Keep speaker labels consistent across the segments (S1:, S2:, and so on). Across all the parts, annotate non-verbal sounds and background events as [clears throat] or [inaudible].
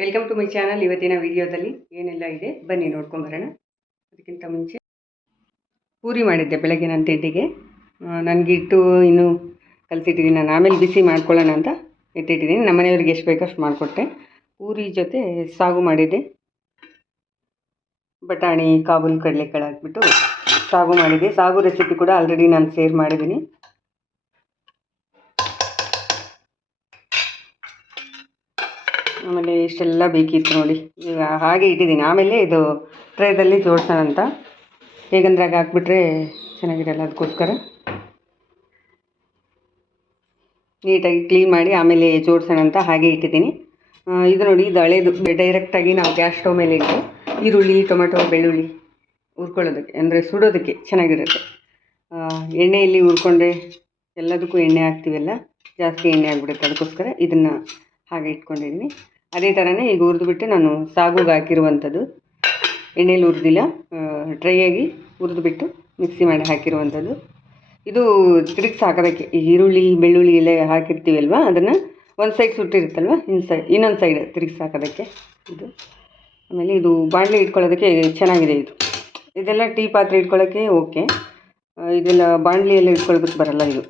S1: Welcome to my channel ಇವತ್ತಿನ ವಿಡಿಯೋದಲ್ಲಿ ಏನೆಲ್ಲ ಇದೆ? ಬನ್ನಿ ನೋಡ್ಕೊಂಬರೋಣ ಅದಕ್ಕಿಂತ ಮುಂಚೆ ಪೂರಿ ಮಾಡಿದ್ದೆ ಬೆಳಗ್ಗೆ ನನ್ನ ತಿಂಡಿಗೆ ನನಗೆ ಇಟ್ಟು ಇನ್ನೂ ಕಲ್ತಿಟ್ಟಿದ್ದೀನಿ ನಾನು ಆಮೇಲೆ ಬಿಸಿ ಮಾಡ್ಕೊಳ್ಳೋಣ ಅಂತ ಎತ್ತಿಟ್ಟಿದ್ದೀನಿ. ನಮ್ಮ ಮನೆಯವ್ರಿಗೆ ಎಷ್ಟು ಬೇಕೋ ಅಷ್ಟು ಮಾಡಿಕೊಟ್ಟೆ. ಪೂರಿ ಜೊತೆ ಸಾಗು ಮಾಡಿದ್ದೆ. ಬಟಾಣಿ, ಕಾಬೂಲ್, ಕಡಲೆಕಾಳು ಹಾಕ್ಬಿಟ್ಟು ಸಾಗು ಮಾಡಿದ್ದೆ. ಸಾಗು ರೆಸಿಪಿ ಕೂಡ ಆಲ್ರೆಡಿ ನಾನು ಸೇರ್ ಮಾಡಿದ್ದೀನಿ. ಆಮೇಲೆ ಇಷ್ಟೆಲ್ಲ ಬೇಕಿತ್ತು ನೋಡಿ. ಈಗ ಹಾಗೆ ಇಟ್ಟಿದ್ದೀನಿ. ಆಮೇಲೆ ಇದು ಟ್ರೈದಲ್ಲಿ ಜೋಡಿಸೋಣ ಅಂತ. ಹೇಗಂದ್ರೆ ಆಗ ಹಾಕ್ಬಿಟ್ರೆ ಚೆನ್ನಾಗಿರಲ್ಲ ಅದಕ್ಕೋಸ್ಕರ. ನೀಟಾಗಿ ಕ್ಲೀನ್ ಮಾಡಿ ಆಮೇಲೆ ಜೋಡಿಸೋಣ ಅಂತ ಹಾಗೆ ಇಟ್ಟಿದ್ದೀನಿ. ಇದು ನೋಡಿ, ಇದು ಹಳೇದು. ಡೈರೆಕ್ಟಾಗಿ ನಾವು ಗ್ಯಾಸ್ ಸ್ಟವ್ ಮೇಲೆ ಇಟ್ಟು ಈರುಳ್ಳಿ, ಟೊಮೆಟೊ, ಬೆಳ್ಳುಳ್ಳಿ ಹುರ್ಕೊಳ್ಳೋದಕ್ಕೆ, ಅಂದರೆ ಸುಡೋದಕ್ಕೆ ಚೆನ್ನಾಗಿರುತ್ತೆ. ಎಣ್ಣೆಯಲ್ಲಿ ಹುರ್ಕೊಂಡ್ರೆ ಎಲ್ಲದಕ್ಕೂ ಎಣ್ಣೆ ಹಾಕ್ತೀವಲ್ಲ, ಜಾಸ್ತಿ ಎಣ್ಣೆ ಆಗಿಬಿಡುತ್ತೆ ಅದಕ್ಕೋಸ್ಕರ ಇದನ್ನು ಹಾಗೆ ಇಟ್ಕೊಂಡಿದ್ದೀನಿ. ಅದೇ ಥರನೇ ಈಗ ಹುರಿದ್ಬಿಟ್ಟು ನಾನು ಸಾಗುಗೆ ಹಾಕಿರುವಂಥದ್ದು. ಎಣ್ಣೆಲಿ ಹುರಿದಿಲ್ಲ. ಡ್ರೈಯಾಗಿ ಹುರಿದ್ಬಿಟ್ಟು ಮಿಕ್ಸಿ ಮಾಡಿ ಹಾಕಿರುವಂಥದ್ದು. ಇದು ತಿರುಗಿಸಿ ಹಾಕೋದಕ್ಕೆ, ಈ ಈರುಳ್ಳಿ, ಬೆಳ್ಳುಳ್ಳಿ ಎಲ್ಲ ಹಾಕಿರ್ತೀವಲ್ವ? ಅದನ್ನು ಒಂದು ಸೈಡ್ ಸುಟ್ಟಿರುತ್ತಲ್ವ? ಇನ್ ಸೈಡ್ ಇನ್ನೊಂದು ಸೈಡ್ ತಿರುಗಿಸಿ ಹಾಕೋದಕ್ಕೆ ಇದು. ಆಮೇಲೆ ಇದು ಬಾಣಲೆ ಇಟ್ಕೊಳ್ಳೋದಕ್ಕೆ ಚೆನ್ನಾಗಿದೆ ಇದು. ಇದೆಲ್ಲ ಟೀ ಪಾತ್ರೆ ಇಟ್ಕೊಳ್ಳೋಕ್ಕೆ ಓಕೆ. ಇದೆಲ್ಲ ಬಾಣಲಿ ಎಲ್ಲ ಇಟ್ಕೊಳ್ಳೋದಕ್ಕೆ ಬರಲ್ಲ ಇದು.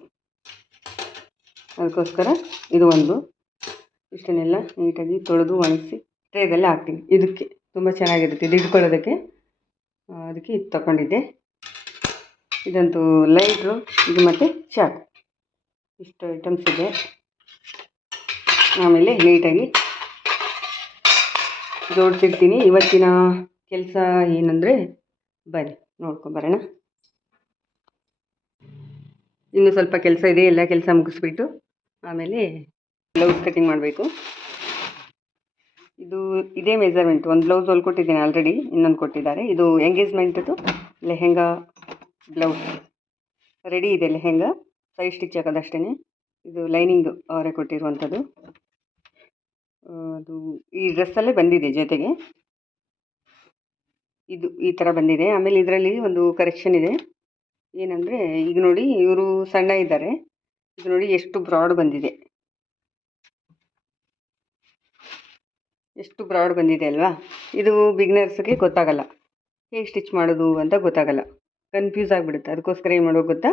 S1: ಅದಕ್ಕೋಸ್ಕರ ಇದು ಒಂದು ಇಷ್ಟನ್ನೆಲ್ಲ ನೀಟಾಗಿ ತೊಳೆದು ಒಣಗಿಸಿ ಟ್ರೇದಲ್ಲಿ ಹಾಕ್ತೀನಿ. ಇದಕ್ಕೆ ತುಂಬ ಚೆನ್ನಾಗಿರುತ್ತೆ ಇದು ಇಟ್ಕೊಳ್ಳೋದಕ್ಕೆ ಅದಕ್ಕೆ ಇದು ತಗೊಂಡಿದ್ದೆ. ಇದಂತೂ ಲೈಟ್ರು, ಇದು ಮತ್ತು ಚಾಕು ಇಷ್ಟು ಐಟಮ್ಸ್ ಇದೆ. ಆಮೇಲೆ ನೀಟಾಗಿ ಜೋಡಿಸಿರ್ತೀನಿ ಇವತ್ತಿನ ಕೆಲಸ ಏನಂದರೆ, ಬನ್ನಿ ನೋಡ್ಕೊಂಬರೋಣ ಇನ್ನೂ ಸ್ವಲ್ಪ ಕೆಲಸ ಇದೆ, ಎಲ್ಲ ಕೆಲಸ ಮುಗಿಸ್ಬಿಟ್ಟು ಆಮೇಲೆ ಬ್ಲೌಸ್ ಕಟಿಂಗ್ ಮಾಡಬೇಕು. ಇದು ಇದೇ ಮೆಜರ್ಮೆಂಟ್ ಒಂದು ಬ್ಲೌಸ್ ಹೊಲ್ಕೊಟ್ಟಿದ್ದೀನಿ ಆಲ್ರೆಡಿ ಇನ್ನೊಂದು ಕೊಟ್ಟಿದ್ದಾರೆ. ಇದು ಎಂಗೇಜ್ಮೆಂಟದು ಲೆಹೆಂಗಾ ಬ್ಲೌಸ್ ರೆಡಿ ಇದೆ ಲೆಹೆಂಗಾ. ಸೈಡ್ ಸ್ಟಿಚ್ ಹಾಕೋದಷ್ಟೇ ಇದು ಲೈನಿಂಗ್ ಅವರೇ ಕೊಟ್ಟಿರುವಂಥದ್ದು ಅದು ಈ ಡ್ರೆಸ್ಸಲ್ಲೇ ಬಂದಿದೆ ಜೊತೆಗೆ. ಇದು ಈ ಥರ ಬಂದಿದೆ. ಆಮೇಲೆ ಇದರಲ್ಲಿ ಒಂದು ಕರೆಕ್ಷನ್ ಇದೆ. ಏನಂದರೆ, ಈಗ ನೋಡಿ ಇವರು ಸಣ್ಣ ಇದ್ದಾರೆ. ಇದು ನೋಡಿ ಎಷ್ಟು ಬ್ರಾಡ್ ಬಂದಿದೆ. ಎಷ್ಟು ಬ್ರಾಡ್ ಬಂದಿದೆ ಅಲ್ವಾ? ಇದು ಬಿಗ್ನರ್ಸ್ಗೆ ಗೊತ್ತಾಗಲ್ಲ. ಹೇಗೆ ಸ್ಟಿಚ್ ಮಾಡೋದು ಅಂತ ಗೊತ್ತಾಗಲ್ಲ. ಕನ್ಫ್ಯೂಸ್ ಆಗಿಬಿಡುತ್ತೆ. ಅದಕ್ಕೋಸ್ಕರ ಏನು ಮಾಡೋ ಗೊತ್ತಾ?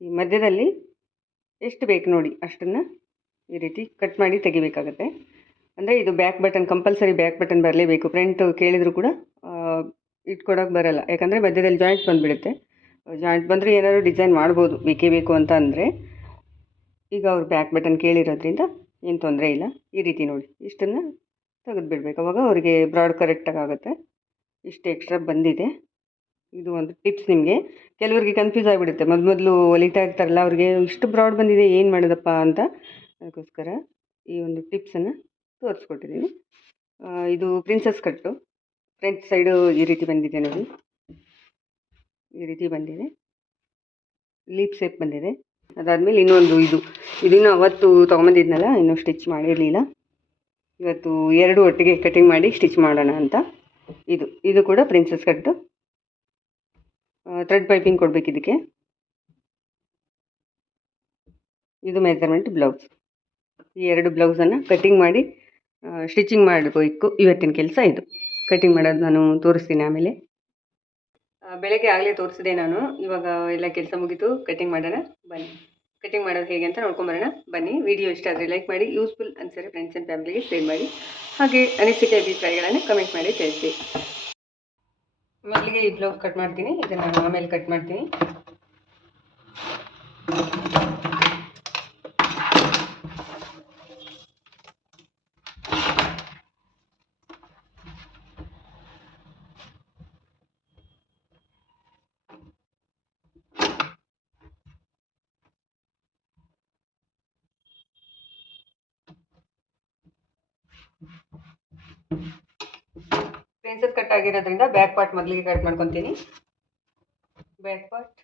S1: ಈ ಮಧ್ಯದಲ್ಲಿ ಎಷ್ಟು ಬೇಕು ನೋಡಿ, ಅಷ್ಟನ್ನು ಈ ರೀತಿ ಕಟ್ ಮಾಡಿ ತೆಗಿಬೇಕಾಗತ್ತೆ. ಅಂದರೆ ಇದು back button compulsory back button ಬರಲೇಬೇಕು. ಫ್ರಂಟ್ ಕೇಳಿದರೂ ಕೂಡ ಇಟ್ಕೊಡೋಕೆ ಬರಲ್ಲ. ಯಾಕಂದರೆ ಮಧ್ಯದಲ್ಲಿ ಜಾಯಿಂಟ್ ಬಂದುಬಿಡುತ್ತೆ. ಜಾಯಿಂಟ್ ಬಂದರೆ ಏನಾದರೂ ಡಿಸೈನ್ ಮಾಡ್ಬೋದು. ಬೇಕೇ ಬೇಕು ಅಂತ ಅಂದರೆ ಈಗ ಅವ್ರು ಬ್ಯಾಕ್ ಬಟನ್ ಕೇಳಿರೋದ್ರಿಂದ ಏನು ತೊಂದರೆ ಇಲ್ಲ. ಈ ರೀತಿ ನೋಡಿ. ಇಷ್ಟನ್ನು ತೆಗೆದು ಬಿಡಬೇಕು ಅವಾಗ ಅವರಿಗೆ ಬ್ರಾಡ್ ಕರೆಕ್ಟಾಗಿ ಆಗುತ್ತೆ. ಇಷ್ಟು ಎಕ್ಸ್ಟ್ರಾ ಬಂದಿದೆ. ಇದು ಒಂದು ಟಿಪ್ಸ್ ನಿಮಗೆ. ಕೆಲವರಿಗೆ ಕನ್ಫ್ಯೂಸ್ ಆಗಿಬಿಡುತ್ತೆ. ಮೊದಲು ಮೊದಲು ಹೊಲಿತಾ ಇರ್ತಾರಲ್ಲ, ಅವ್ರಿಗೆ ಇಷ್ಟು ಬ್ರಾಡ್ ಬಂದಿದೆ, ಏನು ಮಾಡೋದಪ್ಪ ಅಂತ ಅದಕ್ಕೋಸ್ಕರ ಈ ಒಂದು ಟಿಪ್ಸನ್ನು ತೋರಿಸ್ಕೊಟ್ಟಿದ್ದೀನಿ ಇದು ಪ್ರಿನ್ಸಸ್ ಕಟ್ಟು. ಫ್ರಂಟ್ ಸೈಡು ಈ ರೀತಿ ಬಂದಿದೆ ನೋಡಿ. ಈ ರೀತಿ ಬಂದಿದೆ. ಲೀಪ್ ಸೇಪ್ ಬಂದಿದೆ. ಅದಾದಮೇಲೆ ಇನ್ನೊಂದು ಇದು. ಇದನ್ನು ಅವತ್ತು ತೊಗೊಂಬಂದಿದ್ನಲ್ಲ, ಇನ್ನೂ ಸ್ಟಿಚ್ ಮಾಡಿರಲಿಲ್ಲ. ಇವತ್ತು ಎರಡು ಒಟ್ಟಿಗೆ ಕಟಿಂಗ್ ಮಾಡಿ ಸ್ಟಿಚ್ ಮಾಡೋಣ ಅಂತ. ಇದು ಇದು ಕೂಡ ಪ್ರಿನ್ಸಸ್ ಕಟ್ಟು ಥ್ರೆಡ್ ಪೈಪಿಂಗ್ ಕೊಡಬೇಕು ಇದಕ್ಕೆ. ಇದು ಮೆಜರ್ಮೆಂಟ್ ಬ್ಲೌಸ್ ಈ ಎರಡು ಬ್ಲೌಸನ್ನು ಕಟ್ಟಿಂಗ್ ಮಾಡಿ ಸ್ಟಿಚಿಂಗ್ ಮಾಡಬೇಕು ಇವತ್ತಿನ ಕೆಲಸ ಇದು. ಕಟಿಂಗ್ ಮಾಡೋದು ನಾನು ತೋರಿಸ್ತೀನಿ ಆಮೇಲೆ. ಬೆಳಗ್ಗೆ ಆಗಲೇ ತೋರಿಸಿದೆ ನಾನು. ಇವಾಗ ಎಲ್ಲ ಕೆಲಸ ಮುಗೀತು. ಕಟ್ಟಿಂಗ್ ಮಾಡೋಣ. ಬನ್ನಿ. ಕಟ್ಟಿಂಗ್ ಮಾಡೋದು ಹೇಗೆ ಅಂತ ನೋಡ್ಕೊಂಬರೋಣ. ಬನ್ನಿ ವಿಡಿಯೋ ಇಷ್ಟ ಆದರೆ ಲೈಕ್ ಮಾಡಿ ಯೂಸ್ಫುಲ್ ಅನ್ಸರಿ ಫ್ರೆಂಡ್ಸ್ ಆ್ಯಂಡ್ ಫ್ಯಾಮಿಲಿಗೆ ಶೇರ್ ಮಾಡಿ. ಹಾಗೆ ಅನಿಸಿಕೆ ಅಭಿಪ್ರಾಯಗಳನ್ನು ಕಮೆಂಟ್ ಮಾಡಿ ತಿಳಿಸಿ. ಮೊದಲಿಗೆ ಈ ಬ್ಲೌಸ್ ಕಟ್ ಮಾಡ್ತೀನಿ. ಇದನ್ನು ನಾನು ಆಮೇಲೆ ಕಟ್ ಮಾಡ್ತೀನಿ. ಪ್ರಿನ್ಸಸ್ ಕಟ್ ಆಗಿರೋದ್ರಿಂದ ಬ್ಯಾಕ್ ಪಾರ್ಟ್ ಮೊದಲಿಗೆ ಕಟ್ ಮಾಡ್ಕೊತೀನಿ. ಬ್ಯಾಕ್ ಪಾರ್ಟ್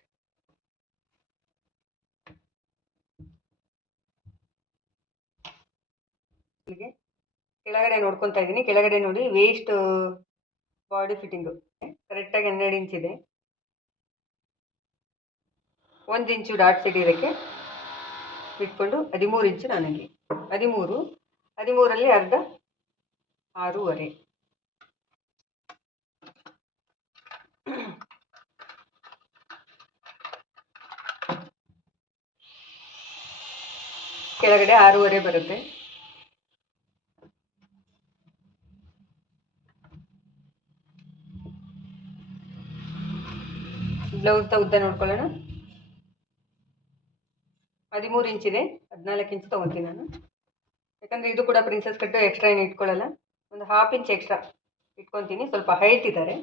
S1: ಕೆಳಗಡೆ ನೋಡ್ಕೊತಾ ಇದ್ದೀನಿ. ಕೆಳಗಡೆ ನೋಡಿ ವೇಸ್ಟ್ ಬಾಡಿ ಫಿಟ್ಟಿಂಗು ಕರೆಕ್ಟಾಗಿ ಹನ್ನೆರಡು ಇಂಚ್ ಇದೆ. ಒಂದು ಇಂಚು ಡಾಟ್ ಸಿಡಿಯೋದಕ್ಕೆ ಬಿಟ್ಕೊಂಡು ಹದಿಮೂರು ಇಂಚು ನನಗೆ. ಹದಿಮೂರು, ಹದಿಮೂರಲ್ಲಿ ಅರ್ಧ ಆರೂವರೆ. [clears throat] ಕೆಳಗಡೆ ಆರೂವರೆ ಬರುತ್ತೆ. ಬ್ಲೌಸ್ ಉದ್ದ ನೋಡ್ಕೊಳ್ಳೋಣ. ಹದಿಮೂರು ಇಂಚಿದೆ ಹದಿನಾಲ್ಕು ಇಂಚ್ ತೊಗೊತೀನಿ ನಾನು. ಯಾಕಂದರೆ ಇದು ಕೂಡ ಪ್ರಿನ್ಸಸ್ ಕಟ್ಟು ಎಕ್ಸ್ಟ್ರಾ ಏನು ಇಟ್ಕೊಳ್ಳಲ್ಲ. ಒಂದು ಹಾಫ್ ಇಂಚ್ ಎಕ್ಸ್ಟ್ರಾ ಇಟ್ಕೊತೀನಿ, ಸ್ವಲ್ಪ ಹೈಟ್ ಇದ್ದಾರೆ.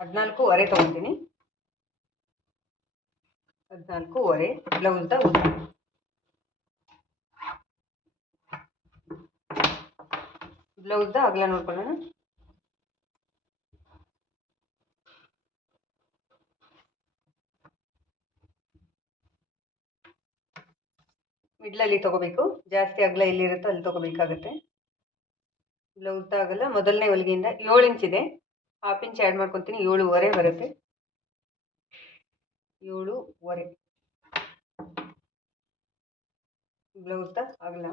S1: ಹದಿನಾಲ್ಕೂವರೆ ತೊಗೊತೀನಿ. ಹದಿನಾಲ್ಕೂವರೆ ಬ್ಲೌಸ್ದ ಉದ್ದ. ಬ್ಲೌಸ್ದ ಅಗಲ ನೋಡ್ಕೊಳ್ಳೋಣ. ಮಿಡ್ಲಲ್ಲಿ ತಗೋಬೇಕು. ಜಾಸ್ತಿ ಅಗಲ ಎಲ್ಲಿರುತ್ತೋ ಅಲ್ಲಿ ತಗೋಬೇಕಾಗುತ್ತೆ. ಬ್ಲೌಸ್ ಅಗಲ ಮೊದಲನೇ ಹೊಲಿಗೆಯಿಂದ ಏಳು ಇಂಚ್ ಇದೆ. ಹಾಫ್ ಇಂಚ್ ಆ್ಯಡ್ ಮಾಡ್ಕೊತೀನಿ. ಏಳುವರೆ ಬರುತ್ತೆ. ಏಳುವರೆ. ಬ್ಲೌಸ್ದ ಆಗಲ್ಲ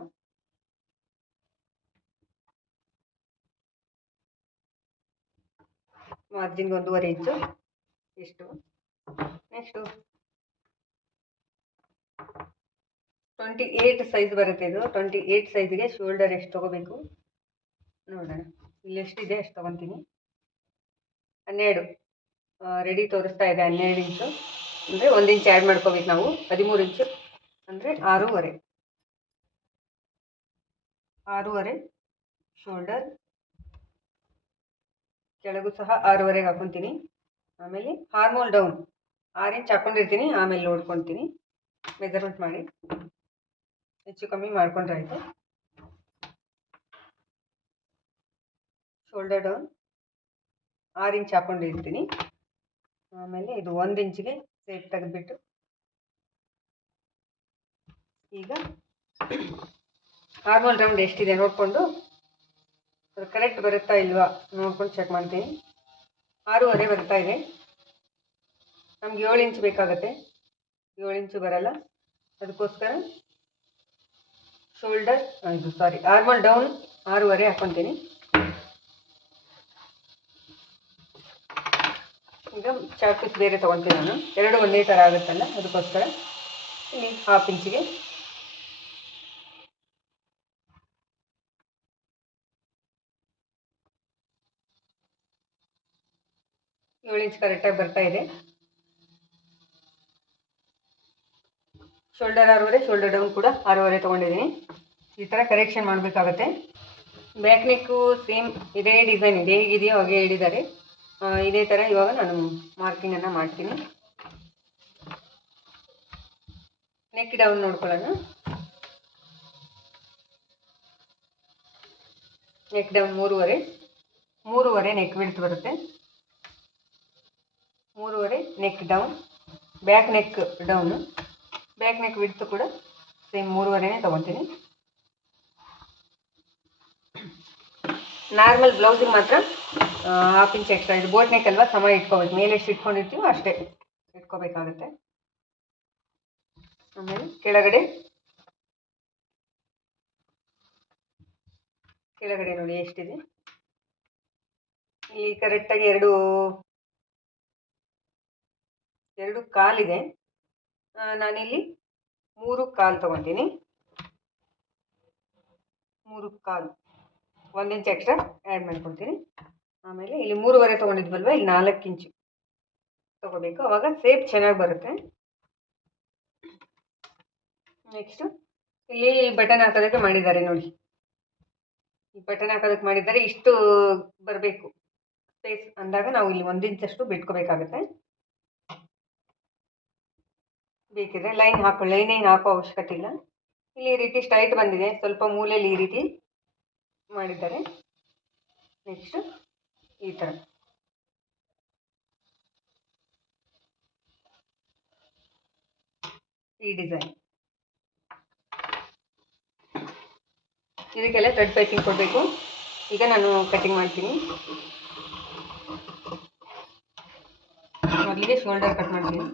S1: ಮಾರ್ಜಿನ್ಗೆ ಒಂದೂವರೆ ಇಂಚು ಇಷ್ಟು ನೆಕ್ಸ್ಟು ಟ್ವೆಂಟಿ ಏಯ್ಟ್ ಸೈಜ್ ಬರುತ್ತೆ ಇದು. ಟ್ವೆಂಟಿ ಏಯ್ಟ್ ಸೈಜ್ಗೆ ಶೋಲ್ಡರ್ ಎಷ್ಟು ತೊಗೋಬೇಕು? ನೋಡೋಣ. ಇಲ್ಲಿ ಎಷ್ಟಿದೆ ಅಷ್ಟು ತೊಗೊತೀನಿ. ಹನ್ನೆರಡು ರೆಡಿ ತೋರಿಸ್ತಾ ಇದೆ ಹನ್ನೆರಡು ಇಂಚು ಅಂದರೆ ಒಂದು ಇಂಚ್ ಆ್ಯಡ್ ಮಾಡ್ಕೋಬೇಕು ನಾವು. ಹದಿಮೂರು ಇಂಚು ಅಂದರೆ ಆರೂವರೆ. ಆರೂವರೆ ಶೋಲ್ಡರ್ ಕೆಳಗೂ ಸಹ ಆರೂವರೆಗೆ ಹಾಕೊತೀನಿ. ಆಮೇಲೆ ಹಾರ್ಮೋಲ್ ಡೌನ್ ಆರು ಇಂಚ್ ಹಾಕ್ಕೊಂಡಿರ್ತೀನಿ ಆಮೇಲೆ ನೋಡ್ಕೊತೀನಿ ಮೆಜರ್ಮೆಂಟ್ ಮಾಡಿ. ಹೆಚ್ಚು ಕಮ್ಮಿ ಮಾಡ್ಕೊಂಡ್ರೆ ಆಯಿತು. ಶೋಲ್ಡರ್ ಡೌನ್ ಆರು ಇಂಚ್ ಹಾಕೊಂಡಿರ್ತೀನಿ ಆಮೇಲೆ ಇದು ಒಂದು ಇಂಚಿಗೆ ಸೇಟ್ ತೆಗೆದ್ಬಿಟ್ಟು ಈಗ ನಾರ್ಮಲ್ ರೌಂಡ್ ಎಷ್ಟಿದೆ ನೋಡಿಕೊಂಡು ಅದು ಕರೆಕ್ಟ್ ಬರುತ್ತಾ ಇಲ್ವಾ ನೋಡ್ಕೊಂಡು ಚೆಕ್ ಮಾಡ್ತೀನಿ. ಆರೂವರೆ ಬರ್ತಾ ಇದೆ. ನಮ್ಗೆ ಏಳು ಇಂಚ್ ಬೇಕಾಗುತ್ತೆ. ಏಳು ಇಂಚು ಬರಲ್ಲ. ಅದಕ್ಕೋಸ್ಕರ ಶೋಲ್ಡರ್ ಇದು ಸಾರಿ ಆರ್ಮಲ್ ಡೌನ್ ಆರೂವರೆ ಹಾಕ್ಕೊತೀನಿ ಈಗ ಚಾಕ್ ಪೀಸ್ ಬೇರೆ ತೊಗೊತೀನಿ ನಾನು. ಎರಡು ಒಂದೇ ಥರ ಆಗುತ್ತಲ್ಲ, ಅದಕ್ಕೋಸ್ಕರ ಇಲ್ಲಿ ಹಾಫ್ ಇಂಚಿಗೆ ಏಳು ಇಂಚ್ ಕರೆಕ್ಟಾಗಿ ಬರ್ತಾ ಇದೆ. ಶೋಲ್ಡರ್ ಆರೂವರೆ ಶೋಲ್ಡರ್ ಡೌನ್ ಕೂಡ ಆರೂವರೆ ತೊಗೊಂಡಿದ್ದೀನಿ. ಈ ಥರ ಕರೆಕ್ಷನ್ ಮಾಡಬೇಕಾಗತ್ತೆ. ಬ್ಯಾಕ್ ನೆಕ್ಕು ಸೇಮ್ ಇದೇ ಡಿಸೈನ್ ಇದೆ, ಹೇಗಿದೆಯೋ ಹಾಗೆ ಹೇಳಿದ್ದಾರೆ. ಇದೇ ಥರ ಇವಾಗ ನಾನು ಮಾರ್ಕಿಂಗನ್ನು ಮಾಡ್ತೀನಿ. ನೆಕ್ ಡೌನ್ ನೋಡ್ಕೊಳ್ಳೋಣ. ನೆಕ್ ಡೌನ್ ಮೂರುವರೆ. ಮೂರುವರೆ ನೆಕ್ ಬಿಡ್ತು ಬರುತ್ತೆ. ಮೂರುವರೆ neck down back neck down back neck ಬಿಡ್ತು ಕೂಡ ಸೇಮ್ ಮೂರುವರೆನೇ ತೊಗೊತೀನಿ. ನಾರ್ಮಲ್ ಬ್ಲೌಸಿಗೆ ಮಾತ್ರ ಹಾಫ್ ಇಂಚ್ ಎಕ್ಸ್ಟ್ರಾ ಇದು ಬೋಟ್ ನೆಕ್ ಅಲ್ವಾ? ಸಮ ಇಟ್ಕೋಬೇಕು. ಮೇಲೆ ಎಷ್ಟು ಇಟ್ಕೊಂಡಿರ್ತೀವೋ ಅಷ್ಟೇ ಇಟ್ಕೋಬೇಕಾಗುತ್ತೆ. ಆಮೇಲೆ ಕೆಳಗಡೆ ಕೆಳಗಡೆ ನೋಡಿ ಎಷ್ಟಿದೆ. ಇಲ್ಲಿ ಕರೆಕ್ಟಾಗಿ ಎರಡು ಎರಡು ಕಾಲಿದೆ. ನಾನಿಲ್ಲಿ ಮೂರು ಕಾಲು ತಗೊತೀನಿ. ಮೂರು ಕಾಲು. ಒಂದು ಇಂಚ್ ಎಕ್ಸ್ಟ್ರಾ ಆ್ಯಡ್ ಮಾಡ್ಕೊಳ್ತೀನಿ ಆಮೇಲೆ ಇಲ್ಲಿ ಮೂರುವರೆ ತೊಗೊಂಡಿದ್ವಲ್ವ, ಇಲ್ಲಿ ನಾಲ್ಕು ಇಂಚು ತೊಗೋಬೇಕು. ಅವಾಗ ಸೇಪ್ ಚೆನ್ನಾಗಿ ಬರುತ್ತೆ. ನೆಕ್ಸ್ಟು ಇಲ್ಲಿ ಬಟನ್ ಹಾಕೋದಕ್ಕೆ ಮಾಡಿದ್ದಾರೆ ನೋಡಿ. ಈ ಬಟನ್ ಹಾಕೋದಕ್ಕೆ ಮಾಡಿದ್ದಾರೆ, ಇಷ್ಟು ಬರಬೇಕು. ಸ್ಪೇಸ್ ಅಂದಾಗ ನಾವು ಇಲ್ಲಿ ಒಂದು ಇಂಚಷ್ಟು ಬಿಟ್ಕೋಬೇಕಾಗುತ್ತೆ. ಬೇಕಿದ್ರೆ ಲೈನ್ ಹಾಕೋ ಲೈನೇನು ಹಾಕೋ ಅವಶ್ಯಕತೆ ಇಲ್ಲ. ಇಲ್ಲಿ ಈ ರೀತಿ ಸ್ಟೈಟ್ ಬಂದಿದೆ, ಸ್ವಲ್ಪ ಮೂಲೆಯಲ್ಲಿ ಈ ರೀತಿ. ಮಾಡಿದ್ದಾರೆ. ನೆಕ್ಸ್ಟ್ ಈ ಥರ ಈ ಡಿಸೈನ್ ಇದಕ್ಕೆಲ್ಲ ಥ್ರೆಡ್ ಪ್ಯಾಕಿಂಗ್ ಕೊಡಬೇಕು. ಈಗ ನಾನು ಕಟಿಂಗ್ ಮಾಡ್ತೀನಿ. ಮೊದಲಿಗೆ ಶೋಲ್ಡರ್ ಕಟ್ ಮಾಡ್ತೀನಿ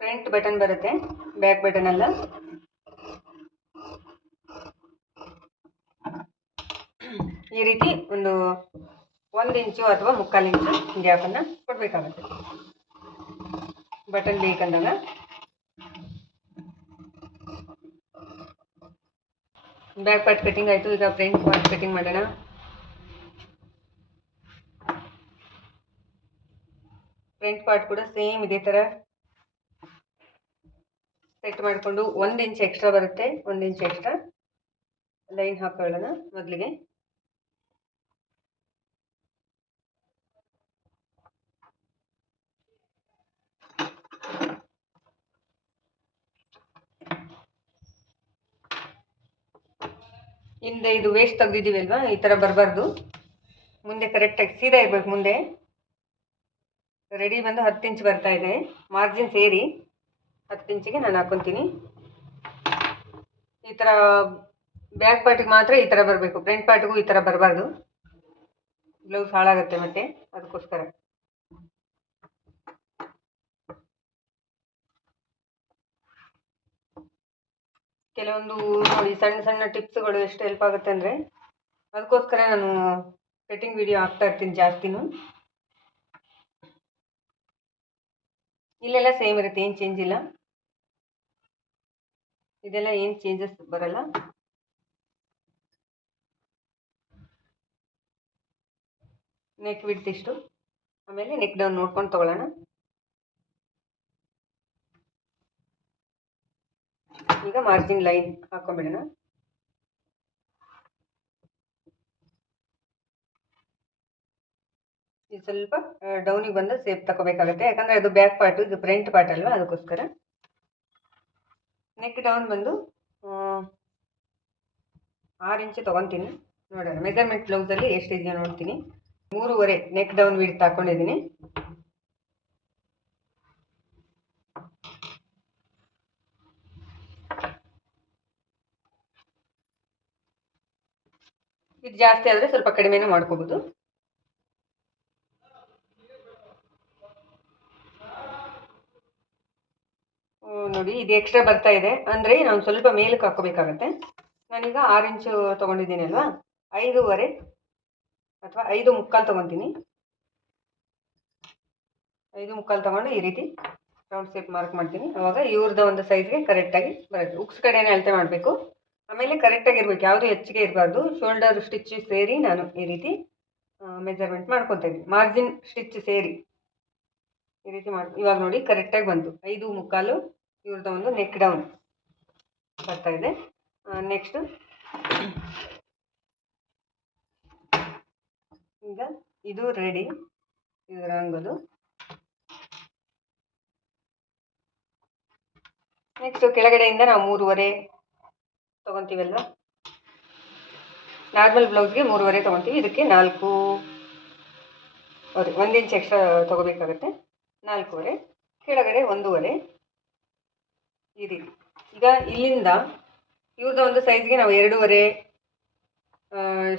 S1: ಫ್ರಂಟ್ ಬಟನ್ ಬರುತ್ತೆ ಬ್ಯಾಕ್ ಬಟನ್ ಅಲ್ಲ. ಈ ರೀತಿ ಒಂದು ಒಂದು ಇಂಚು ಅಥವಾ ಮುಕ್ಕಾಲು ಇಂಚು ಗ್ಯಾಪನ್ನು ಕೊಡಬೇಕಾಗುತ್ತೆ. ಬಟನ್ ಬೇಕಂದಾಗ ಬ್ಯಾಕ್ ಪಾರ್ಟ್ ಕಟಿಂಗ್ ಆಯಿತು, ಈಗ ಫ್ರಂಟ್ ಪಾರ್ಟ್ ಕಟಿಂಗ್ ಮಾಡೋಣ. ಫ್ರಂಟ್ ಪಾರ್ಟ್ ಕೂಡ ಸೇಮ್ ಇದೇ ಥರ ಸೆಟ್ ಮಾಡಿಕೊಂಡು ಒಂದು ಇಂಚ್ ಎಕ್ಸ್ಟ್ರಾ ಬರುತ್ತೆ. ಒಂದು ಇಂಚ್ ಎಕ್ಸ್ಟ್ರಾ ಲೈನ್ ಹಾಕೊಳ್ಳೋಣ ಮೊದಲಿಗೆ. ಹಿಂದೆ ಇದು ವೇಸ್ಟ್ ತೆಗ್ದಿದ್ದೀವಿ ಅಲ್ವಾ ಈ ಥರ ಬರಬಾರ್ದು. ಮುಂದೆ ಕರೆಕ್ಟಾಗಿ ಸೀದಾ ಇರಬೇಕು ಮುಂದೆ. ರೆಡಿ ಬಂದು ಹತ್ತು ಇಂಚ್ ಬರ್ತಾ ಇದೆ. ಮಾರ್ಜಿನ್ ಸೇರಿ. ಹತ್ತು ಇಂಚಿಗೆ ನಾನು ಹಾಕೊತೀನಿ. ಈ ಥರ ಬ್ಯಾಕ್ ಪಾರ್ಟಿಗೆ ಮಾತ್ರ ಈ ಥರ ಬರಬೇಕು. ಫ್ರಂಟ್ ಪಾರ್ಟಿಗೂ ಈ ಥರ ಬರಬಾರ್ದು. ಬ್ಲೌಸ್ ಹಾಳಾಗುತ್ತೆ ಮತ್ತೆ ಅದಕ್ಕೋಸ್ಕರ. ಕೆಲವೊಂದು ನೋಡಿ ಸಣ್ಣ ಸಣ್ಣ ಟಿಪ್ಸ್ಗಳು ಎಷ್ಟು ಹೆಲ್ಪ್ ಆಗುತ್ತೆ ಅಂದರೆ ಅದಕ್ಕೋಸ್ಕರ ನಾನು ಕಟಿಂಗ್ ವಿಡಿಯೋ ಹಾಕ್ತಾ ಇರ್ತೀನಿ ಜಾಸ್ತಿನೂ. ಇಲ್ಲೆಲ್ಲ ಸೇಮ್ ಇರುತ್ತೆ, ಏನು ಚೇಂಜ್ ಇಲ್ಲ. ಇದೆಲ್ಲ ಏನು ಚೇಂಜಸ್ ಬರಲ್ಲ. ನೆಕ್ ಬಿಡ್ತು ಇಷ್ಟು. ಆಮೇಲೆ ನೆಕ್ ಡೌನ್ ನೋಡ್ಕೊಂಡು ತಗೊಳ್ಳೋಣ. ಈಗ ಮಾರ್ಜಿನ್ ಲೈನ್ ಹಾಕೊಂಡ್ಬಿಡೋಣ. ಇದು ಸ್ವಲ್ಪ ಡೌನಿಗೆ ಬಂದು ಸೇಪ್ ತಗೋಬೇಕಾಗುತ್ತೆ. ಯಾಕಂದರೆ ಅದು ಬ್ಯಾಕ್ ಪಾರ್ಟು ಇದು ಫ್ರಂಟ್ ಪಾರ್ಟ್ ಅಲ್ವಾ? ಅದಕ್ಕೋಸ್ಕರ. ನೆಕ್ ಡೌನ್ ಬಂದು ಆರು ಇಂಚು ತೊಗೊತೀನಿ. ನೋಡೋಣ. ಮೆಜರ್ಮೆಂಟ್ ಬ್ಲೌಸಲ್ಲಿ ಎಷ್ಟಿದೆಯೋ ನೋಡ್ತೀನಿ. ಮೂರುವರೆ ನೆಕ್ ಡೌನ್ ವಿಡ್ತ್ ಹಾಕೊಂಡಿದ್ದೀನಿ. ಇದು ಜಾಸ್ತಿ ಆದರೆ ಸ್ವಲ್ಪ ಕಡಿಮೆನೂ ಮಾಡ್ಕೋಬೋದು ನೋಡಿ ಇದು ಎಕ್ಸ್ಟ್ರಾ ಬರ್ತಾ ಇದೆ. ಅಂದರೆ ನಾನು ಸ್ವಲ್ಪ ಮೇಲಕ್ಕೆ ಹಾಕೋಬೇಕಾಗತ್ತೆ ನಾನೀಗ ಆರು ಇಂಚು ತೊಗೊಂಡಿದ್ದೀನಿ ಅಲ್ವಾ? ಐದೂವರೆ ಅಥವಾ ಐದು ಮುಕ್ಕಾಲು ತೊಗೊತೀನಿ. ಐದು ಮುಕ್ಕಾಲು ತೊಗೊಂಡು ಈ ರೀತಿ ರೌಂಡ್ ಶೇಪ್ ಮಾರ್ಕ್ ಮಾಡ್ತೀನಿ. ಅವಾಗ ಇವ್ರದ್ದು ಒಂದು ಸೈಜ್ಗೆ ಕರೆಕ್ಟಾಗಿ ಬರುತ್ತೆ. ಉಕ್ಸ್ ಕಡೆನೇ ಅಳತೆ ಮಾಡಬೇಕು. ಆಮೇಲೆ ಕರೆಕ್ಟಾಗಿ ಇರಬೇಕು. ಯಾವುದು ಹೆಚ್ಚಿಗೆ ಇರಬಾರ್ದು. ಶೋಲ್ಡರ್ ಸ್ಟಿಚ್ ಸೇರಿ ನಾನು ಈ ರೀತಿ ಮೆಜರ್ಮೆಂಟ್ ಮಾಡ್ಕೊತಾ ಮಾರ್ಜಿನ್ ಸ್ಟಿಚ್ ಸೇರಿ ಈ ರೀತಿ ಮಾಡಿ ಇವಾಗ ನೋಡಿ ಕರೆಕ್ಟಾಗಿ ಬಂತು. ಐದು ಮುಕ್ಕಾಲು ಇವ್ರದ್ದು ಒಂದು ನೆಕ್ ಡೌನ್ ಬರ್ತಾ ಇದೆ. ನೆಕ್ಸ್ಟ್ ಈಗ ಇದು ರೆಡಿ ಇದರ ಅಂಗಲು ನೆಕ್ಸ್ಟು ಕೆಳಗಡೆಯಿಂದ ನಾವು ಮೂರುವರೆ ತೊಗೊತೀವಲ್ವ ನಾರ್ಮಲ್ ಬ್ಲೌಸ್ಗೆ ಮೂರುವರೆ ತೊಗೊತೀವಿ. ಇದಕ್ಕೆ ನಾಲ್ಕು ಒಂದು ಇಂಚ್ ಎಕ್ಸ್ಟ್ರಾ ತೊಗೋಬೇಕಾಗತ್ತೆ. ನಾಲ್ಕೂವರೆ. ಕೆಳಗಡೆ ಒಂದೂವರೆ. ಈ ರೀತಿ ಈಗ ಇಲ್ಲಿಂದ ಇವ್ರದ್ದು ಒಂದು ಸೈಜ್ಗೆ ನಾವು ಎರಡೂವರೆ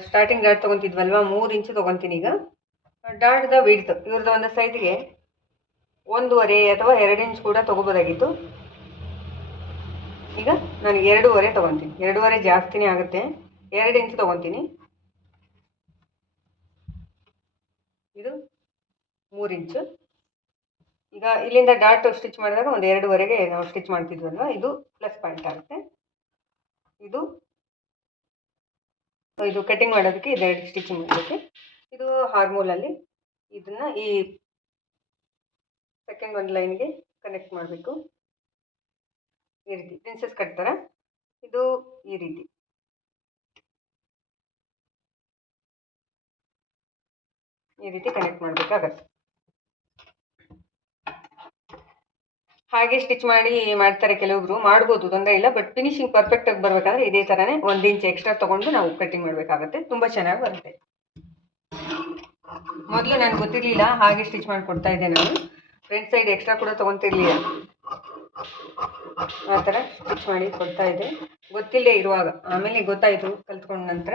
S1: ಸ್ಟಾರ್ಟಿಂಗ್ ಡಾಟ್ ತೊಗೊತಿದ್ವಲ್ವ? ಮೂರು ಇಂಚು ತೊಗೊತೀನಿ ಈಗ. ಡಾಟ್ದ ವಿಡ್ತ್ ಇವ್ರದ್ದು ಒಂದು ಸೈಜ್ಗೆ ಒಂದೂವರೆ ಅಥವಾ ಎರಡು ಇಂಚ್ ಕೂಡ ತೊಗೋಬೋದಾಗಿತ್ತು. ಈಗ ನಾನು ಎರಡೂವರೆ ತೊಗೊತೀನಿ. ಎರಡೂವರೆ ಜಾಸ್ತಿನೇ ಆಗುತ್ತೆ. ಎರಡು ಇಂಚ್ ತೊಗೊತೀನಿ. ಇದು ಮೂರು ಇಂಚು ಈಗ ಇಲ್ಲಿಂದ ಡಾಟ್ ಸ್ಟಿಚ್ ಮಾಡಿದಾಗ ಒಂದು ಎರಡುವರೆಗೆ ನಾವು ಸ್ಟಿಚ್ ಮಾಡ್ತಿದ್ವಲ್ವ? ಇದು ಪ್ಲಸ್ ಪಾಯಿಂಟ್ ಆಗುತ್ತೆ. ಇದು ಇದು ಕಟಿಂಗ್ ಮಾಡೋದಕ್ಕೆ ಇದೆರಡು ಸ್ಟಿಚಿಂಗ್ ಮಾಡೋದಕ್ಕೆ ಇದು ಹಾರ್ಮೋಲಲ್ಲಿ ಇದನ್ನು ಈ ಸೆಕೆಂಡ್ ಒಂದು ಲೈನ್ಗೆ ಕನೆಕ್ಟ್ ಮಾಡಬೇಕು. ಈ ರೀತಿ. ಪ್ರಿನ್ಸಸ್ ಕಟ್ ಥರ ಇದು ಈ ರೀತಿ. ಈ ರೀತಿ ಕನೆಕ್ಟ್ ಮಾಡಬೇಕಾಗತ್ತೆ. ಹಾಗೆ ಸ್ಟಿಚ್ ಮಾಡಿ ಮಾಡ್ತಾರೆ ಕೆಲವೊಬ್ರು. ಮಾಡ್ಬೋದು, ತೊಂದರೆ ಇಲ್ಲ ಬಟ್ ಫಿನಿಶಿಂಗ್ ಪರ್ಫೆಕ್ಟಾಗಿ ಬರಬೇಕಾದ್ರೆ ಇದೇ ಥರನೇ ಒಂದು ಇಂಚ್ ಎಕ್ಸ್ಟ್ರಾ ತಗೊಂಡು ನಾವು ಕಟ್ಟಿಂಗ್ ಮಾಡಬೇಕಾಗುತ್ತೆ. ತುಂಬ ಚೆನ್ನಾಗಿ ಬರುತ್ತೆ. ಮೊದಲು ನನಗೆ ಗೊತ್ತಿರಲಿಲ್ಲ, ಹಾಗೆ ಸ್ಟಿಚ್ ಮಾಡಿ ಕೊಡ್ತಾ ಇದ್ದೆ ನಾನು. ಫ್ರಂಟ್ ಸೈಡ್ ಎಕ್ಸ್ಟ್ರಾ ಕೂಡ ತೊಗೊತಿರ್ಲಿಲ್ಲ. ಆ ಥರ ಸ್ಟಿಚ್ ಮಾಡಿ ಕೊಡ್ತಾ ಇದ್ದೆ. ಗೊತ್ತಿಲ್ಲದೆ ಇರುವಾಗ. ಆಮೇಲೆ ಗೊತ್ತಾಯಿತು ಕಲ್ತ್ಕೊಂಡ ನಂತರ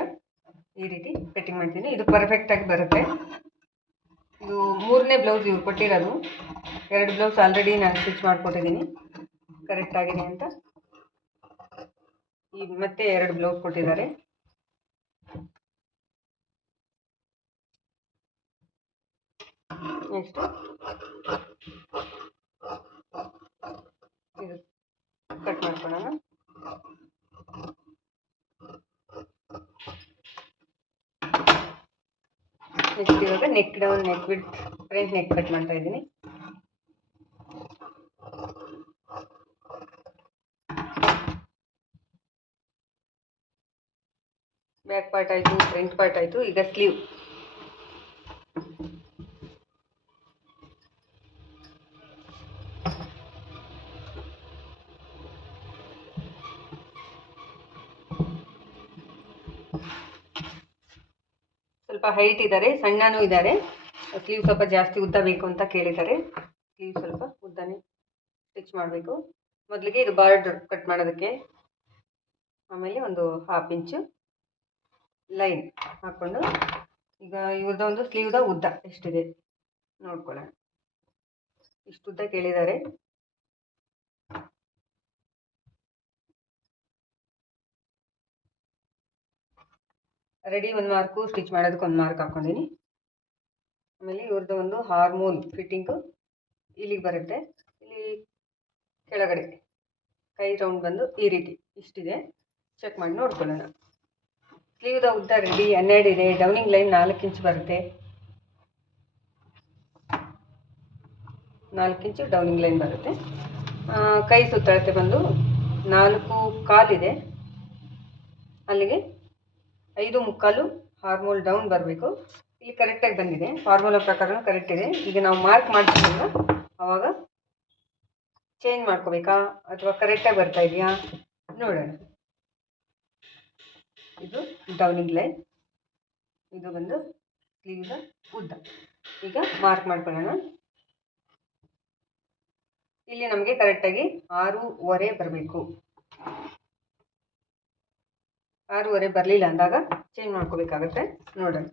S1: ಈ ರೀತಿ ಕಟಿಂಗ್ ಮಾಡ್ತೀನಿ. ಇದು ಪರ್ಫೆಕ್ಟಾಗಿ ಬರುತ್ತೆ. ಇದು ಮೂರನೇ ಬ್ಲೌಸ್ ಇವ್ರು ಕೊಟ್ಟಿರೋದು. ಎರಡು ಬ್ಲೌಸ್ ಆಲ್ರೆಡಿ ನಾನು ಸ್ಟಿಚ್ ಮಾಡಿಕೊಟ್ಟಿದ್ದೀನಿ. ಕರೆಕ್ಟ್ ಆಗಿದೆ ಅಂತ. ಈ ಮತ್ತೆ ಎರಡು ಬ್ಲೌಸ್ ಕೊಟ್ಟಿದ್ದಾರೆ. ನೆಕ್ಸ್ಟ್ ಇದು ಕಟ್ ಮಾಡ್ಕೊಳ್ಳೋಣ ನೆಕ್ಸ್ಟ್ ಇವಾಗ ನೆಕ್ ಡೌನ್ ನೆಕ್ ಬಿಟ್ ಫ್ರಂಟ್ ನೆಕ್ ಕಟ್ ಮಾಡ್ತಾ ಇದ್ದೀನಿ ಬ್ಯಾಕ್ ಪಾರ್ಟ್ ಆಯಿತು ಫ್ರಂಟ್ ಪಾರ್ಟ್ ಆಯಿತು ಈಗ ಸ್ಲೀವ್ ಸ್ವಲ್ಪ ಹೈಟ್ ಇದ್ದಾರೆ, ಸಣ್ಣನೂ ಇದ್ದಾರೆ. ಸ್ಲೀವ್ ಸ್ವಲ್ಪ ಜಾಸ್ತಿ ಉದ್ದ ಬೇಕು ಅಂತ ಕೇಳಿದ್ದಾರೆ. ಸ್ಲೀವ್ ಸ್ವಲ್ಪ ಉದ್ದನೇ ಸ್ಟಿಚ್ ಮಾಡಬೇಕು. ಮೊದಲಿಗೆ ಇದು ಬಾರ್ಡರ್ ಕಟ್ ಮಾಡೋದಕ್ಕೆ ಆಮೇಲೆ ಒಂದು ಹಾಫ್ ಇಂಚು ಲೈನ್ ಹಾಕ್ಕೊಂಡು ಈಗ ಇವ್ರದ್ದು ಒಂದು ಸ್ಲೀವ್ದ ಉದ್ದ ಎಷ್ಟಿದೆ ನೋಡ್ಕೊಳ್ಳೋಣ. ಇಷ್ಟು ಉದ್ದ ಕೇಳಿದ್ದಾರೆ. ರೆಡಿ ಒಂದು ಮಾರ್ಕು ಸ್ಟಿಚ್ ಮಾಡೋದಕ್ಕೆ ಒಂದು ಮಾರ್ಕ್ ಹಾಕ್ಕೊಂಡಿನಿ. ಆಮೇಲೆ ಇವ್ರದ್ದು ಒಂದು ಹಾರ್ಮೋನ್ ಫಿಟ್ಟಿಂಗು ಇಲ್ಲಿಗೆ ಬರುತ್ತೆ. ಇಲ್ಲಿ ಕೆಳಗಡೆ ಕೈ ರೌಂಡ್ ಬಂದು ಈ ರೀತಿ ಇಷ್ಟಿದೆ. ಚೆಕ್ ಮಾಡಿ ನೋಡ್ಕೊಳ್ಳೋಣ. ಸ್ಲೀವ್ದ ಉದ್ದ ರೆಡಿ ಹನ್ನೆರಡು ಇದೆ ಡೌನಿಂಗ್ ಲೈನ್ ನಾಲ್ಕು ಇಂಚ್ ಬರುತ್ತೆ. ನಾಲ್ಕು ಇಂಚು ಡೌನಿಂಗ್ ಲೈನ್ ಬರುತ್ತೆ. ಕೈ ಸುತ್ತಳತೆ ಬಂದು ನಾಲ್ಕು ಕಾಲಿದೆ. ಅಲ್ಲಿಗೆ ಐದು ಮುಕ್ಕಾಲು ಹಾರ್ಮೋಲ್ ಡೌನ್ ಬರಬೇಕು. ಇಲ್ಲಿ ಕರೆಕ್ಟಾಗಿ ಬಂದಿದೆ. ಫಾರ್ಮುಲಾ ಪ್ರಕಾರ ಕರೆಕ್ಟ್ ಇದೆ. ಈಗ ನಾವು ಮಾರ್ಕ್ ಮಾಡ್ತೀವಲ್ಲ ಅವಾಗ ಚೇಂಜ್ ಮಾಡ್ಕೋಬೇಕಾ? ಅಥವಾ ಕರೆಕ್ಟಾಗಿ ಬರ್ತಾ ಇದೆಯಾ? ನೋಡೋಣ. ಇದು ಡೌನಿಂಗ್ ಲೈನ್ ಇದು ಬಂದು ಸ್ಲೀವ್ನ ಉದ್ದ. ಈಗ ಮಾರ್ಕ್ ಮಾಡ್ಕೊಳ್ಳೋಣ. ಇಲ್ಲಿ ನಮಗೆ ಕರೆಕ್ಟಾಗಿ ಆರೂವರೆ ಬರಬೇಕು. ಆರೂವರೆ ಬರಲಿಲ್ಲ ಅಂದಾಗ ಚೇಂಜ್ ಮಾಡ್ಕೋಬೇಕಾಗತ್ತೆ. ನೋಡೋಣ.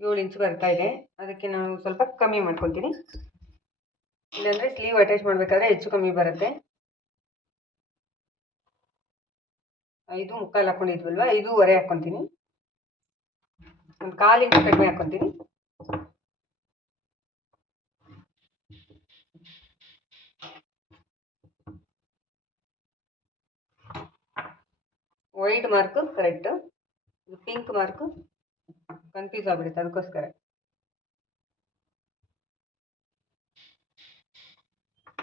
S1: ಏಳು ಇಂಚ್ ಬರ್ತಾ ಇದೆ. ಅದಕ್ಕೆ ನಾವು ಸ್ವಲ್ಪ ಕಮ್ಮಿ ಮಾಡ್ಕೊತೀನಿ ಇಲ್ಲಾಂದರೆ ಸ್ಲೀವ್ ಅಟ್ಯಾಚ್ ಮಾಡಬೇಕಾದ್ರೆ ಹೆಚ್ಚು ಕಮ್ಮಿ ಬರುತ್ತೆ. ಐದು ಮುಕ್ಕಾಲು ಹಾಕೊಂಡಿದ್ವಲ್ವ? ಐದೂವರೆ ಹಾಕ್ಕೊತೀನಿ ಒಂದು ಕಾಲು ಕಡಿಮೆ ಹಾಕ್ಕೊತೀನಿ. White mark correct pink mark confuse ಆಗ್ಬಿಡುತ್ತೆ ಅದಕ್ಕೋಸ್ಕರ.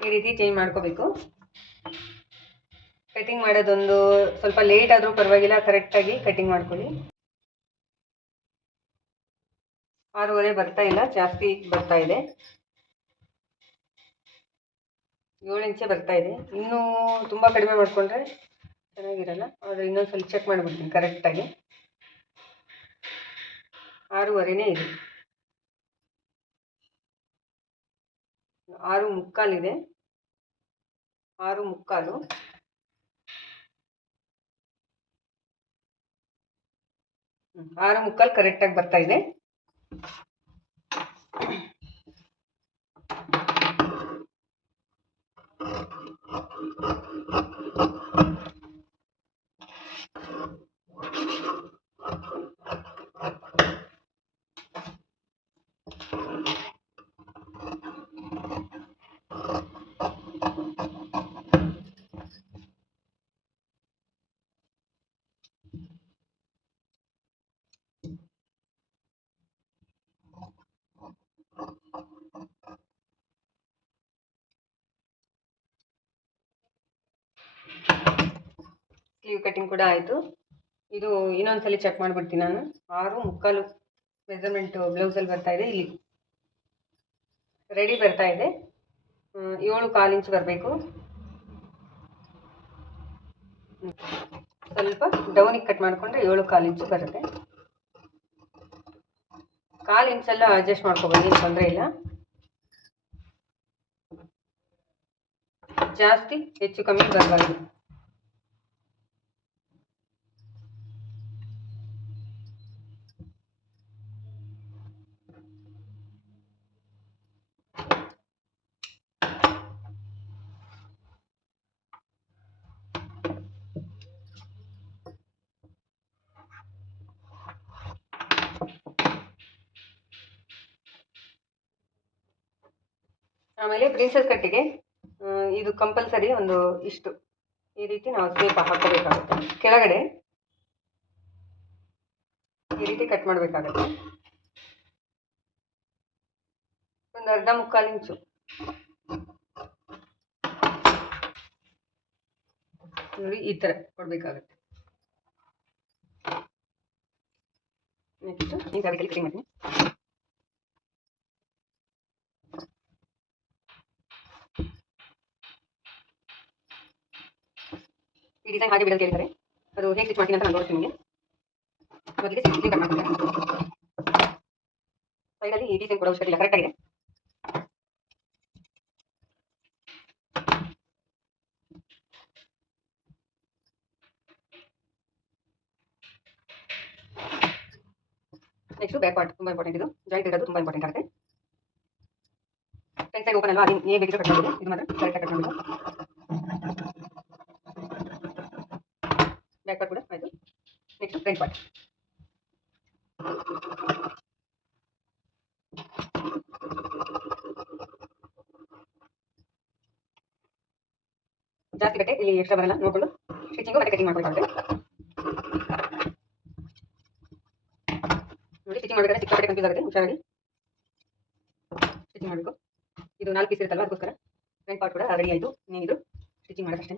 S1: ಈ ರೀತಿ ಚೇಂಜ್ ಮಾಡ್ಕೋಬೇಕು. ಕಟಿಂಗ್ ಮಾಡೋದೊಂದು ಸ್ವಲ್ಪ ಲೇಟ್ ಆದರೂ ಪರವಾಗಿಲ್ಲ ಕರೆಕ್ಟಾಗಿ ಕಟಿಂಗ್ ಮಾಡ್ಕೊಳ್ಳಿ. ಆರೂವರೆ ಬರ್ತಾ ಇಲ್ಲ, ಜಾಸ್ತಿ ಬರ್ತಾ ಇದೆ. ಏಳು ಇಂಚೆ ಬರ್ತಾ ಇದೆ. ಇನ್ನೂ ತುಂಬ ಕಡಿಮೆ ಮಾಡಿಕೊಂಡ್ರೆ ಚೆನ್ನಾಗಿರಲ್ಲ, ಆದರೆ ಇನ್ನೊಂದು ಸ್ವಲ್ಪ ಚೆಕ್ ಮಾಡಿಬಿಡ್ತೀನಿ ಕರೆಕ್ಟಾಗಿ ಆರೂವರೆನೇ ಇದೆ. ಆರು ಮುಕ್ಕಾಲಿದೆ ಆರು ಮುಕ್ಕಾಲು. ಆರು ಮುಕ್ಕಾಲು ಕರೆಕ್ಟಾಗಿ ಬರ್ತಾ ಇದೆ. Thank you. ಸ್ಲೀವ್ ಕಟಿಂಗ್ ಕೂಡ ಆಯಿತು. ಇದು ಇನ್ನೊಂದ್ಸಲಿ ಚೆಕ್ ಮಾಡಿಬಿಡ್ತೀನಿ ನಾನು. ಆರು ಮುಕ್ಕಾಲು ಮೆಜರ್ಮೆಂಟ್ ಬ್ಲೌಸಲ್ಲಿ ಬರ್ತಾ ಇದೆ ಇಲ್ಲಿ. ರೆಡಿ ಬರ್ತಾ ಇದೆ. ಏಳು ಕಾಲು ಇಂಚ್ ಬರಬೇಕು. ಸ್ವಲ್ಪ ಡೌನಿಗೆ ಕಟ್ ಮಾಡಿಕೊಂಡ್ರೆ ಏಳು ಕಾಲು ಇಂಚು ಬರುತ್ತೆ. ಕಾಲು ಇಂಚೆಲ್ಲ ಅಡ್ಜಸ್ಟ್ ಮಾಡ್ಕೋಬೋದು, ಏನು ತೊಂದರೆ ಇಲ್ಲ. ಜಾಸ್ತಿ, ಹೆಚ್ಚು ಕಮ್ಮಿ ಬರಬಾರ್ದು ಆಮೇಲೆ ಪ್ರಿನ್ಸಸ್ ಕಟ್ಟಿಗೆ ಇದು ಕಂಪಲ್ಸರಿ ಒಂದು ಇಷ್ಟು. ಈ ರೀತಿ ನಾವು ಸ್ವೀಪ್ ಹಾಕೋಬೇಕಾಗುತ್ತೆ. ಕೆಳಗಡೆ ಈ ರೀತಿ ಕಟ್ ಮಾಡಬೇಕಾಗುತ್ತೆ. ಒಂದು ಅರ್ಧ ಮುಕ್ಕಾಲು ಇಂಚು. ನೋಡಿ, ಈ ಥರ ಕೊಡಬೇಕಾಗುತ್ತೆ. ನೆಕ್ಸ್ಟ್ ಈಗ ಅದಕ್ಕೆ ಕಟಿಂಗ್ ಮಾಡ್ತೀನಿ. ಈ ಡಿಸೈನ್ ಹಾಗೆ ಬಿಡೋದು ಕೇಳಿದ್ದಾರೆ ಅದು ಹೇಗೆ ಸ್ಟಿಚ್ ಮಾಡ್ತೀನಿ ಅಂತ ನಾನು ತೋರಿಸ್ತೀನಿ ನಿಮಗೆ ಮೊದಲಿಗೆ ಸಿಕ್ಸ್ಲಿ ಕಟ್ ಮಾಡ್ತೀನಿ ಸೈಡಲ್ಲಿ ಈ ಡಿಸೈನ್ ಕೊಡೋ ಅವಶ್ಯಕತೆ ಇಲ್ಲ ಕರೆಕ್ಟಾಗಿದೆ ನೆಕ್ಸ್ಟ್ ಬ್ಯಾಕ್ ಪಾರ್ಟ್ ತುಂಬ ಇಂಪಾರ್ಟೆಂಟ್ ಇದು ಜಾಯಿಂಟ್ ಇರೋದು ತುಂಬ ಇಂಪಾರ್ಟೆಂಟ್ ಆಗುತ್ತೆ ಫ್ರಂಟ್ ಸೈಡ್ ಓಪನ್ ಅಲ್ವಾ ಅದು ಹೇಗೆ ಬೇಕಿದ್ರೆ ಕಟ್ ಮಾಡೋದು ಇದು ಮಾತ್ರ ಕರೆಕ್ಟಾಗಿ ಕಟ್ ಮಾಡೋದು ಪಾರ್ಟ್ ಕೂಡ ಆಯಿತು ನೆಕ್ಸ್ಟ್ ಫ್ರಂಟ್ ಪಾರ್ಟ್ ಜಾಸ್ತಿ ಬಟ್ಟೆ, ಇಲ್ಲಿ ಎಕ್ಸ್ಟ್ರಾ ಬರಲ್ಲ ನೋಡ್ಕೊಂಡು ಸ್ಟಿಚಿಂಗು ಮತ್ತೆ ಕಟಿಂಗ್ ಮಾಡ್ಕೊಳ್ತಾರೆ ನೋಡಿ ಸ್ಟಿಚಿಂಗ್ ಮಾಡಬೇಕಾದ್ರೆ ಸಿಕ್ಕಾಪಟ್ಟೆ ಕನ್ಫ್ಯೂಸ್ ಆಗುತ್ತೆ, ಹುಷಾರಾಗಿ. ಸ್ಟಿಚಿಂಗ್ ಮಾಡಬೇಕು. ಇದು ನಾಲ್ಕು ಪೀಸ್ ಇರುತ್ತಲ್ಲ ಅದಕ್ಕೋಸ್ಕರ. ಫ್ರಂಟ್ ಪಾರ್ಟ್ ಕೂಡ ರೆಡಿ ಆಯಿತು ನೀವಿದು ಸ್ಟಿಚಿಂಗ್ ಮಾಡೋಕ್ಕಷ್ಟೇ